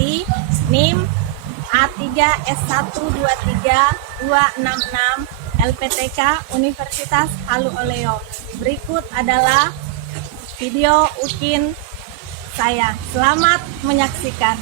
Suciati, NIM A3S123-266 LPTK Universitas Halu Oleo. Berikut adalah video UKIN saya. Selamat menyaksikan.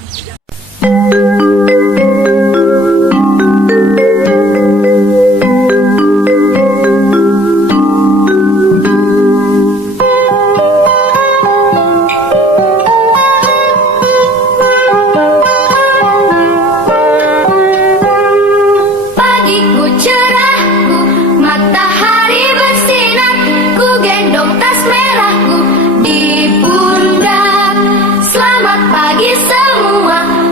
Selamat pagi semua.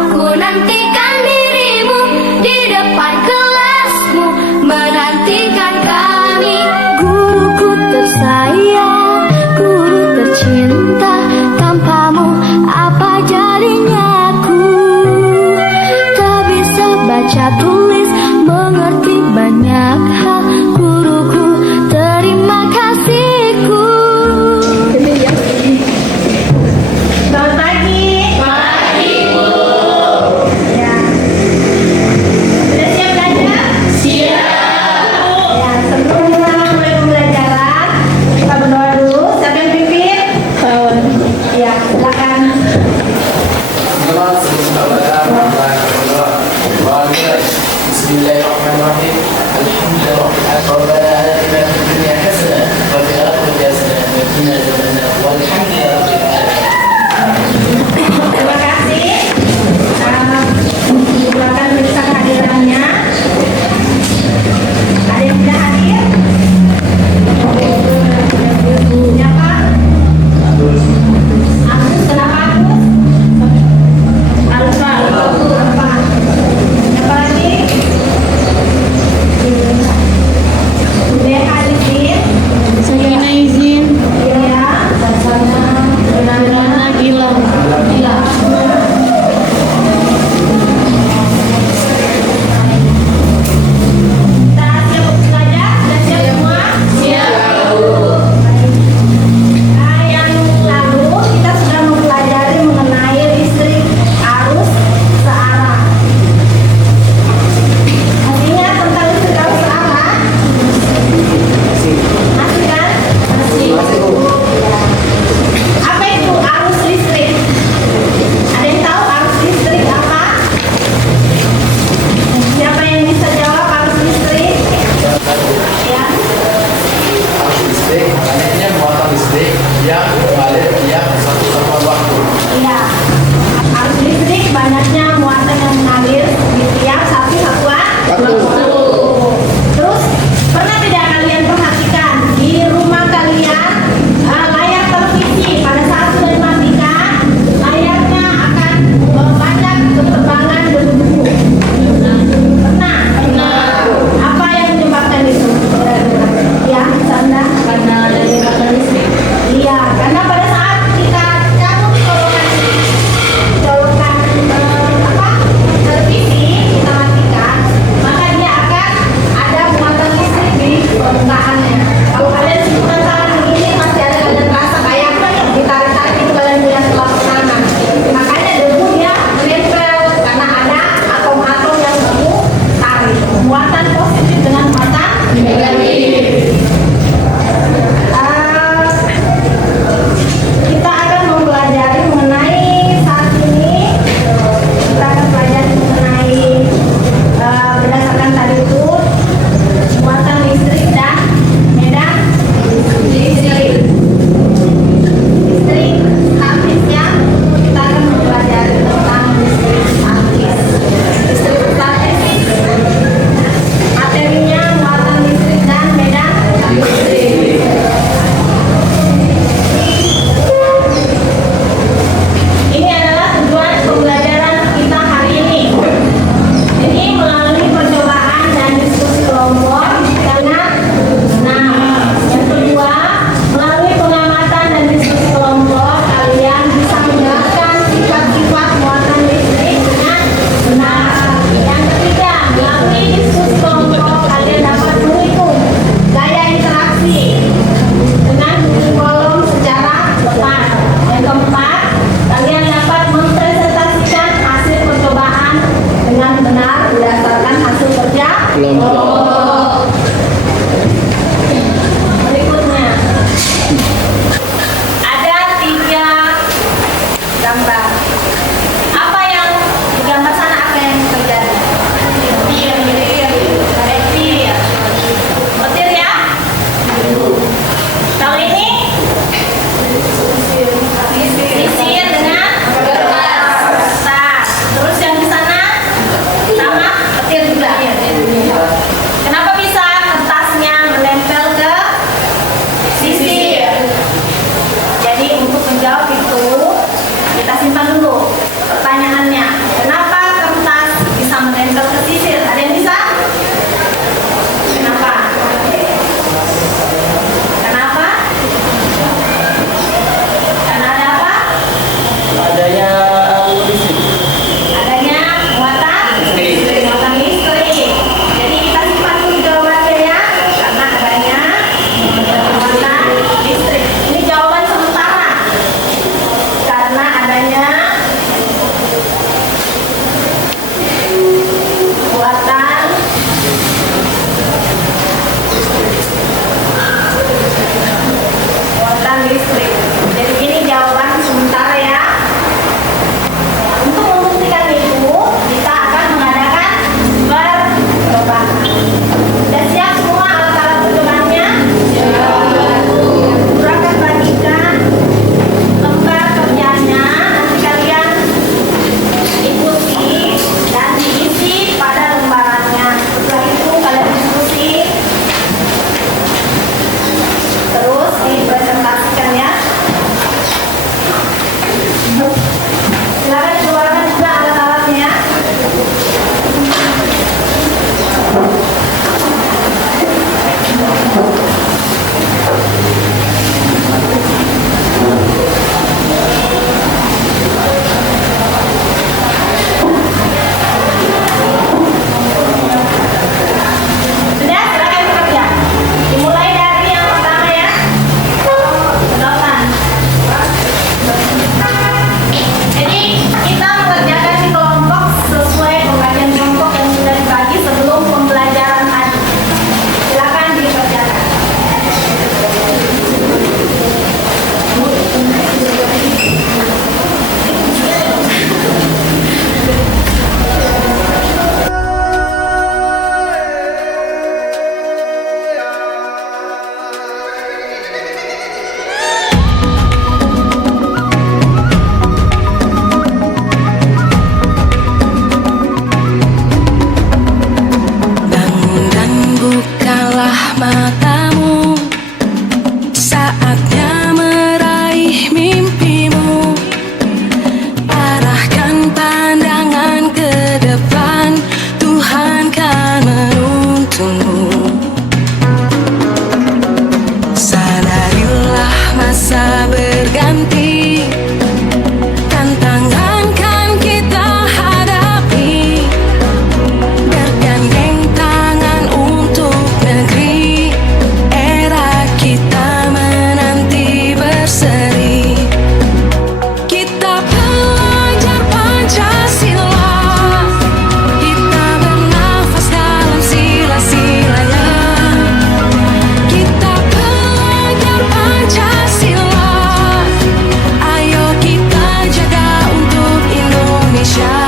Indonesia,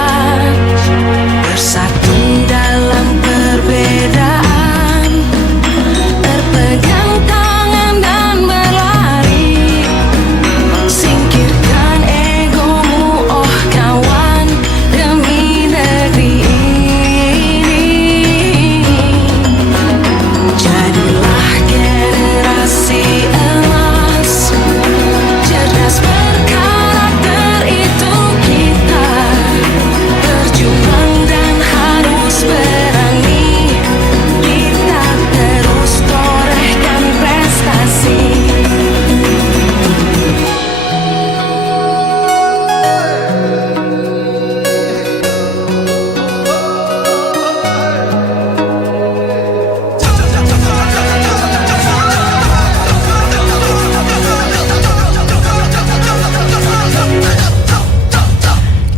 bersatu dalam perbedaan, berpegang tangan dan berlari. Singkirkan egomu, oh kawan, demi negeri ini. Jadilah generasi emas, cerdas berkarakter, itu kita. Berjuang dan harus berani, kita terus torehkan prestasi.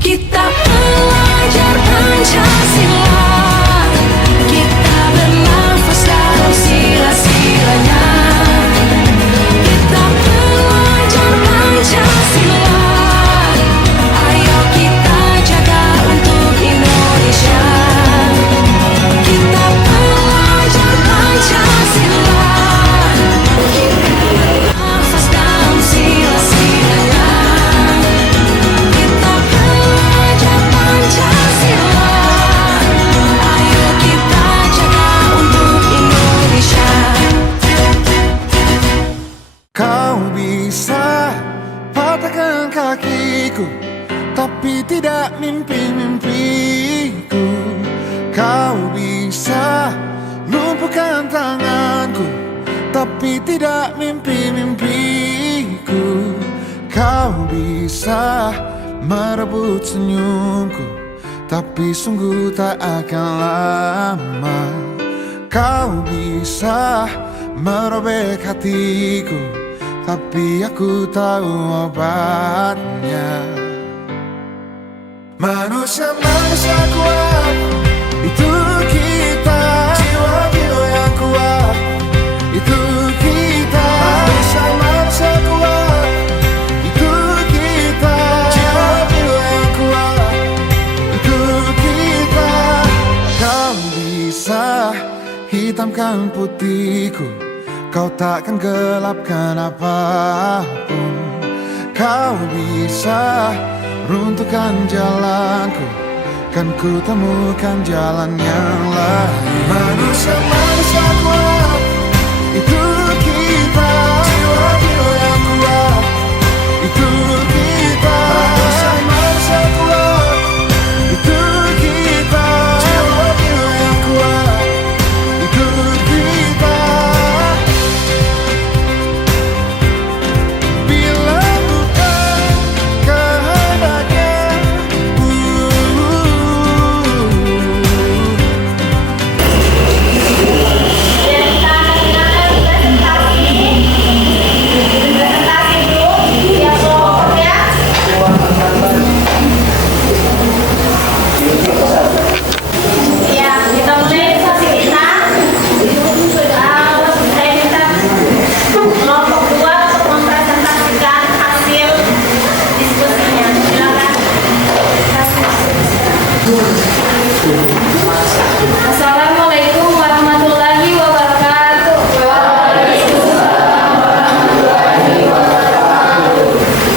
Kita belajar Pancasila, kita bernafas dalam sila-silanya. Kita belajar Pancasila, ayo kita jaga untuk Indonesia. Kita belajar Pancasila, kita bernafas dalam sila-silanya. Kita belajar Pancasila, ayo kita jaga untuk Indonesia. Kau bisa patahkan kakiku, tapi tidak mimpi-mimpiku. Kau bisa lumpuhkan tanganku, tapi tidak mimpi-mimpiku. Kau bisa merebut senyumku, tapi sungguh tak akan lama. Kau bisa merobek hatiku, tapi aku tahu obatnya. Manusia-manusia kuat, itu kita. Jiwa-jiwa yang kuat, itu kita. Manusia-manusia kuat, itu kita. Jiwa-jiwa yang kuat, itu kita. Kau bisa hitamkan putihku, kau takkan gelapkan apapun. Kau bisa runtuhkan jalanku, kan ku temukan jalan yang lain. Manusia-manusia kuat, itu kita. Jiwa-jiwa yang kuat, itu kita. Manusia-manusia kuat, itu kita. Jiwa-jiwa yang kuat, itu kita. Bila bukan kehendaknya, Ya, kita mulai sesi kita. Saya minta kelompok 2 untuk mempresentasikan hasil diskusinya. Silakan. Assalamualaikum warahmatullahi wabarakatuh.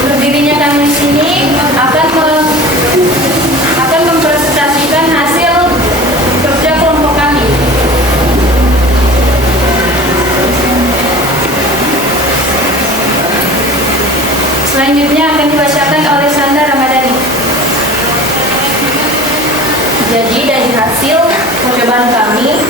Berdirinya kami di sini akan mempresentasikan hasil kerja kelompok kami. Selanjutnya akan dibacakan oleh Sandra Ramadhani. Jadi dari hasil percobaan kami,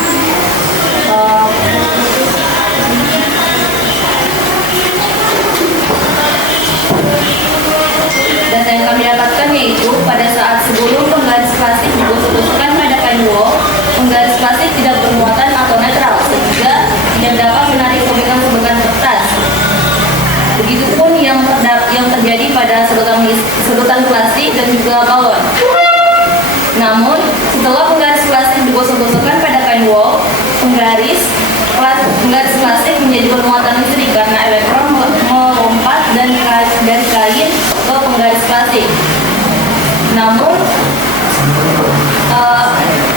data yang kami dapatkan yaitu pada saat sebelum penggaris plastik digosok-gosokkan pada kain wol, penggaris plastik tidak bermuatan atau netral sehingga tidak dapat menarik sobekan-sobekan kertas. Begitupun yang terjadi pada sedotan plastik dan juga balon. Namun, setelah penggaris plastik digosok-gosokkan pada kain wol, penggaris plastik menjadi bermuatan listrik karena elektron melompat dari kain ke penggaris plastik. Namun,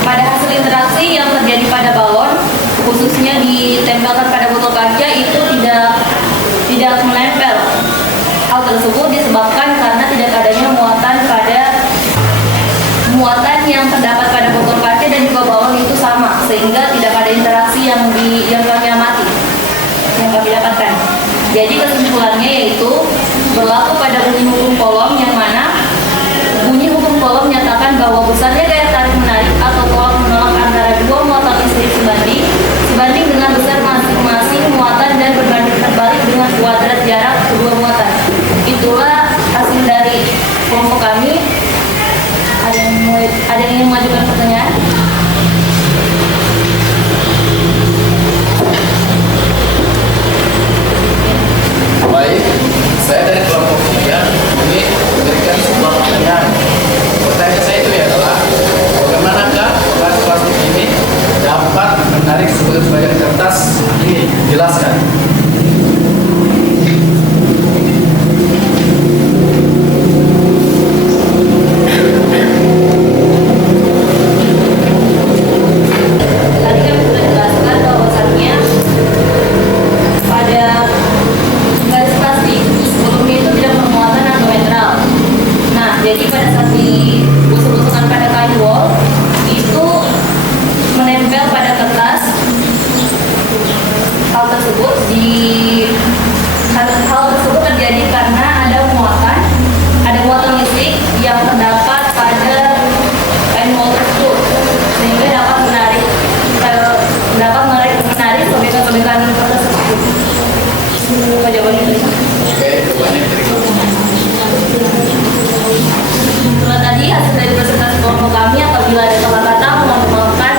pada hasil interaksi yang terjadi pada balon, khususnya ditempelkan pada botol kaca, itu tidak menempel. Hal tersebut disebabkan karena tidak adanya muatan yang terdapat pada botol kaca dan juga balon itu sama, sehingga tidak ada interaksi yang kami amati, yang kami dapatkan. Jadi kesimpulannya yaitu berlaku pada bunyi hukum Coulomb, yang mana bunyi hukum Coulomb menyatakan bahwa besarnya gaya tarik menarik atau tolak menolak antara dua muatan listrik sebanding dengan besar masing-masing muatan dan berbanding terbalik dengan kuadrat jarak kedua muatan. Itulah hasil dari kelompok kami. Ada yang ingin mengajukan pertanyaan? Baik, saya dari kelompok 3 ini memberikan sebuah pertanyaan. Pertanyaan saya itu adalah bagaimanakah penggas plastik ini dapat menarik sebagian kertas ini? Jelaskan. Tadi kami sudah jelaskan bahwasannya pada garis plastik sebelumnya itu tidak bermuatan atau netral. Nah, jadi pada saat digosok-gosokkan pada kain wol itu menempel pada kertas. Hal tersebut terjadi karena ada muatan listrik yang terdapat pada kain wol tersebut, sehingga dapat menarik sobekan-sobekan kertas tersebut. Apa jawabannya tadi? Oke, jawabannya terima. Setelah tadi hasil dari presentasi kelompok kami, apabila ada salah kata mohon dimaafkan.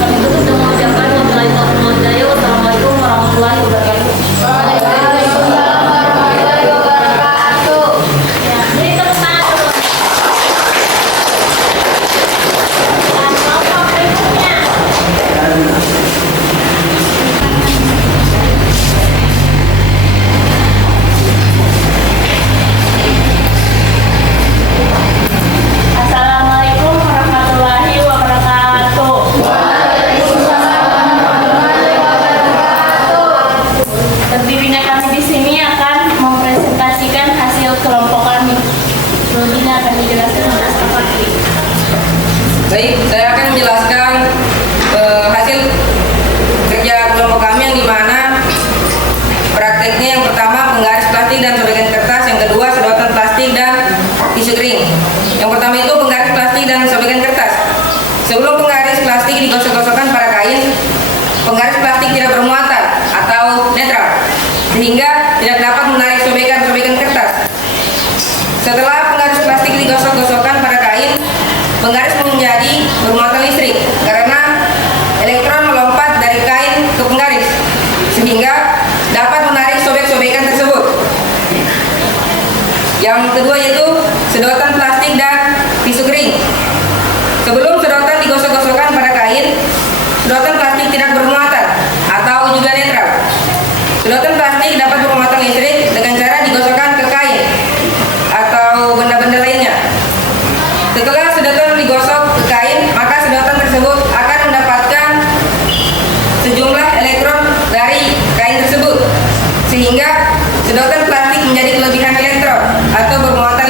Kami tutup dengan mengucapkan wabillahi taufiq wal hidayah. Wassalamualaikum warahmatullahi wabarakatuh. Waalaikumsalam warahmatullahi wabarakatuh. Ya, beri tepuk tangan dulu. Dan kelompok berikutnya. Assalamualaikum warahmatullahi wabarakatuh. Pembina kami di sini akan mempresentasikan hasil kelompok kami. Pembina akan menjelaskan tentang apa ini. Baik, saya akan menjelaskan hasil kerja kelompok kami, yang dimana prakteknya yang pertama penggaris plastik dan sobekan kertas, yang kedua sedotan plastik dan tisu kering. Yang pertama itu penggaris plastik dan sobekan kertas. Sebelum penggaris plastik digosok-gosokkan pada kain, penggaris plastik tidak bermuatan atau netral, sehingga tidak dapat menarik sobekan-sobekan kertas. Setelah penggaris plastik digosok-gosokkan pada kain, penggaris menjadi bermuatan listrik karena elektron melompat dari kain ke penggaris, sehingga dapat menarik sobek-sobekan tersebut. Yang kedua yaitu sedotan plastik dan tisu kering. Sebelum sedotan digosok-gosokkan pada kain, sedotan plastik tidak bermuatan atau juga netral. Sedotan plastik dapat bermuatan listrik dengan cara digosokkan ke kain atau benda-benda lainnya. Setelah sedotan digosok ke kain, maka sedotan tersebut akan mendapatkan sejumlah elektron dari kain tersebut, sehingga sedotan plastik menjadi kelebihan elektron atau bermuatan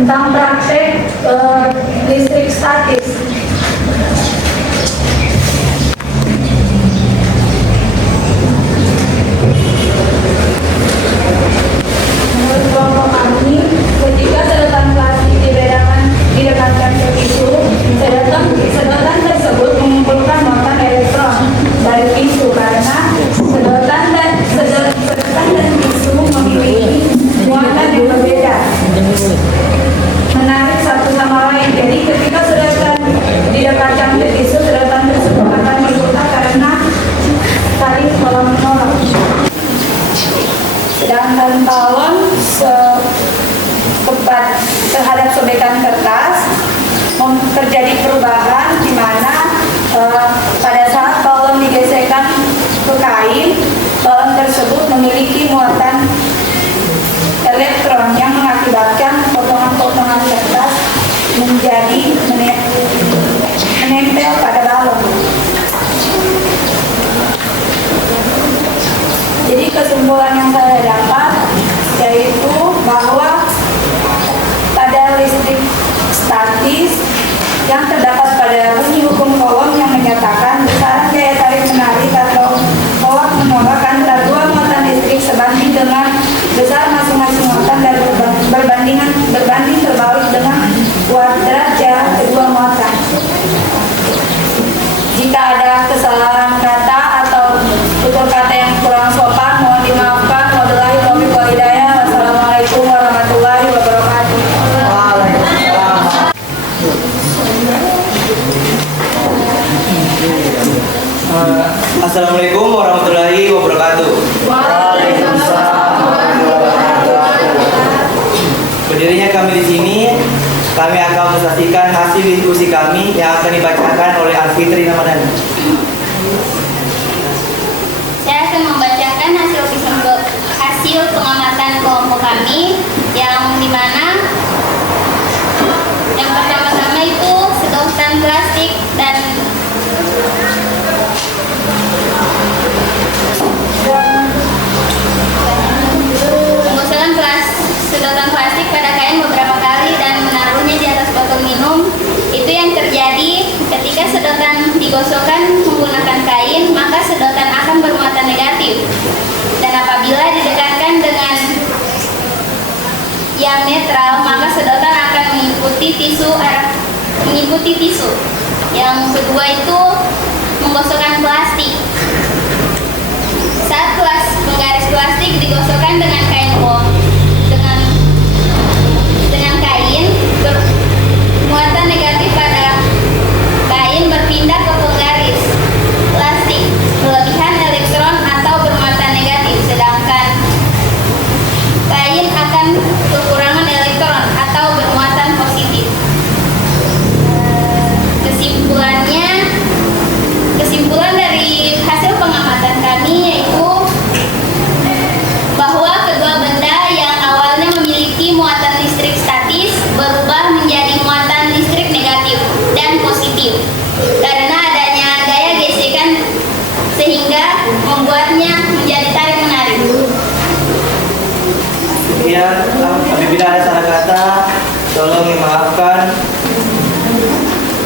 tentang praktek listrik statis. Menurut kelompok kami, ketika sedotan plastik didekatkan ke tisu, sedotan tersebut mengumpulkan muatan elektron dari tisu karena sedotan dan tisu memiliki muatan yang berbeda, menarik satu sama lain. Jadi ketika sedotan didekatkan ke tisu, sedotan tersebut akan diputar karena saling tolong-menolong. Sedangkan balon terhadap sobekan kertas terjadi perubahan di mana pada saat balon digesekkan ke kain, balon tersebut memiliki muatan elektron yang mengakibatkan potongan-potongan kertas menjadi menempel pada balon. Jadi kesimpulan yang saya dapat yaitu bahwa pada listrik statis yang terdapat pada bunyi hukum Coulomb yang menyatakan besaran gaya tarik menarik atau tolak menolak antara dua muatan listrik sebanding dengan besar masing-masing muatan dan berbanding terbalik dengan kuadrat kedua muatan. Jika ada kesalahan kata atau tutur kata yang kurang sopan, mohon dimaafkan. Wabillahi taufiq wal hidayah. Wassalamualaikum warahmatullahi wabarakatuh. Assalamualaikum warahmatullahi wabarakatuh. Berdirinya kami di sini, kami akan menyaksikan hasil diskusi kami yang akan dibacakan oleh Alfitri Ramadhani. Saya akan membacakan hasil pengamatan kelompok kami yang dimana yang pertama-tama itu sedotan plastik dan penggosokan sedotan plastik pada kain beberapa kali dan menaruhnya di atas botol minum. Itu yang terjadi ketika sedotan digosokkan menggunakan kain, maka sedotan akan bermuatan negatif. Dan apabila didekatkan dengan yang netral, maka sedotan akan mengikuti tisu. Yang kedua itu menggosokkan plastik. Saat penggaris plastik digosokkan dengan kain muatan negatif pada kain berpindah ke penggaris plastik, kelebihan elektron atau bermuatan negatif, sedangkan kain akan kekurangan elektron atau bermuatan positif. Kesimpulan dari hasil pengamatan kami yaitu bahwa kedua benda yang awalnya memiliki muatan listrik statis berubah menjadi muatan listrik negatif dan positif karena adanya gaya gesekan sehingga membuatnya menjadi tarik menarik. Kemudian apabila ada salah kata, tolong dimaafkan.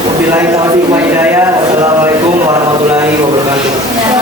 Wabillahi taufiq wal hidayah. Wassalamualaikum warahmatullahi wabarakatuh.